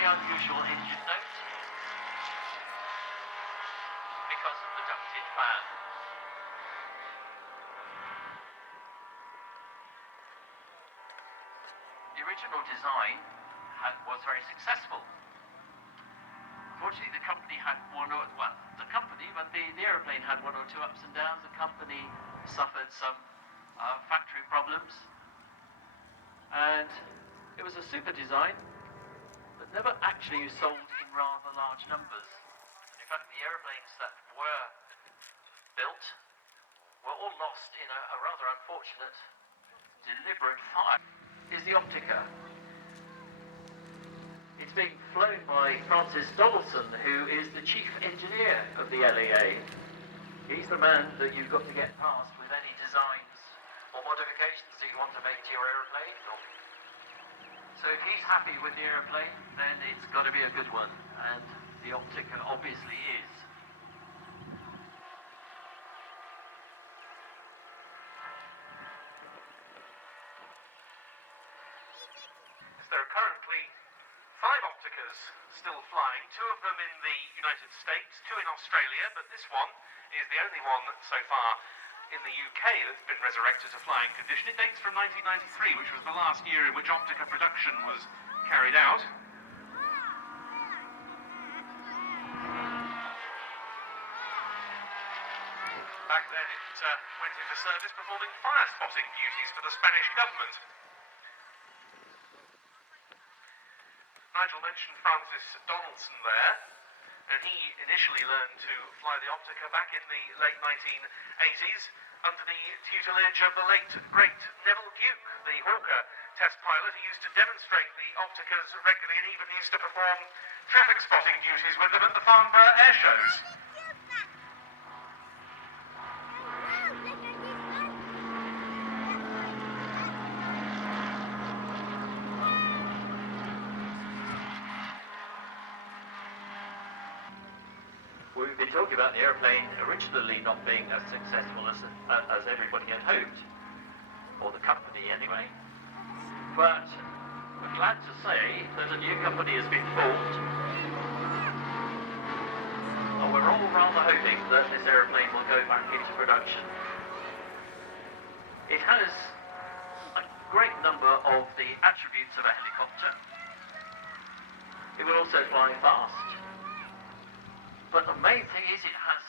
very unusual engine note because of the ducted fan. The original design was very successful. Unfortunately, the company had the aeroplane had one or two ups and downs. The company suffered some factory problems, and it was a super design, but never actually sold in rather large numbers. And in fact, the aeroplanes that were built were all lost in a rather unfortunate, deliberate fire. Is the Optica. It's being flown by Francis Donaldson, who is the chief engineer of the LEA. He's the man that you've got to get past with any designs or modifications that you want to make to your aeroplane. So if he's happy with the aeroplane, then it's got to be a good one, and the Optica obviously is. There are currently 5 Opticas still flying, 2 of them in the United States, 2 in Australia, but this one is the only one so far in the UK that's been resurrected to flying condition. It dates from 1993, which was the last year in which Optica production was carried out. Back then it went into service performing fire spotting duties for the Spanish government. Nigel mentioned Francis Donaldson there, and he initially learned to fly the Optica back in the late 1980s under the tutelage of the late, great Neville Duke, the Hawker test pilot who used to demonstrate the Opticas regularly and even used to perform traffic spotting duties with them at the Farnborough air shows. We've been talking about the aeroplane originally not being as successful as everybody had hoped, or the company anyway. But we're glad to say that a new company has been formed, and we're all rather hoping that this aeroplane will go back into production. It has a great number of the attributes of a helicopter. It will also fly fast. But the main thing is it has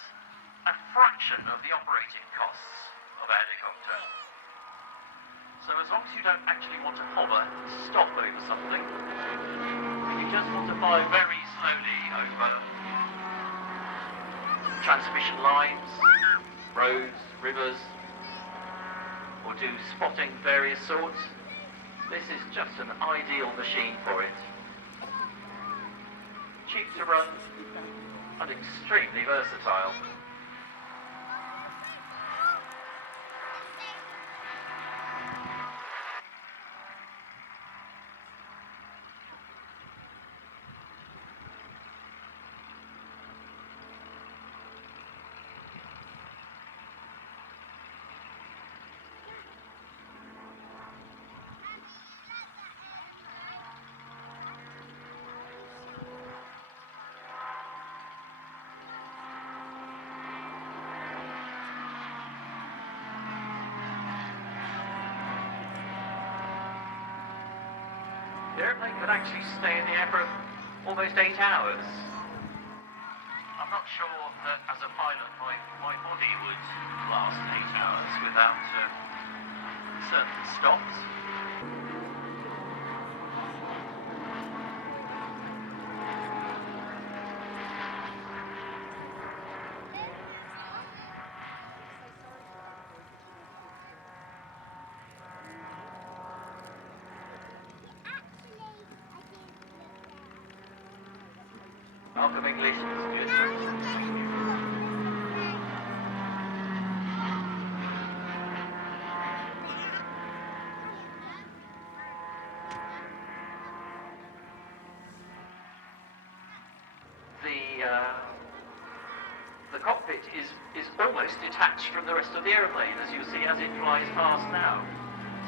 a fraction of the operating costs of a helicopter. So as long as you don't actually want to hover, stop over something, you just want to fly very slowly over transmission lines, roads, rivers, or do spotting various sorts, this is just an ideal machine for it. Cheap to run, and extremely versatile. The airplane could actually stay in the air for almost 8 hours. I'm not sure that as a pilot my body would last 8 hours without certain stops. Welcome English is good. The cockpit is almost detached from the rest of the aeroplane, as you see as it flies past now.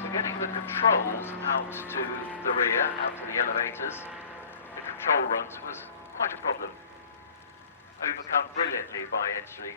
So getting the controls out to the rear, out to the elevators, the patrol runs was quite a problem, overcome brilliantly by Edgley.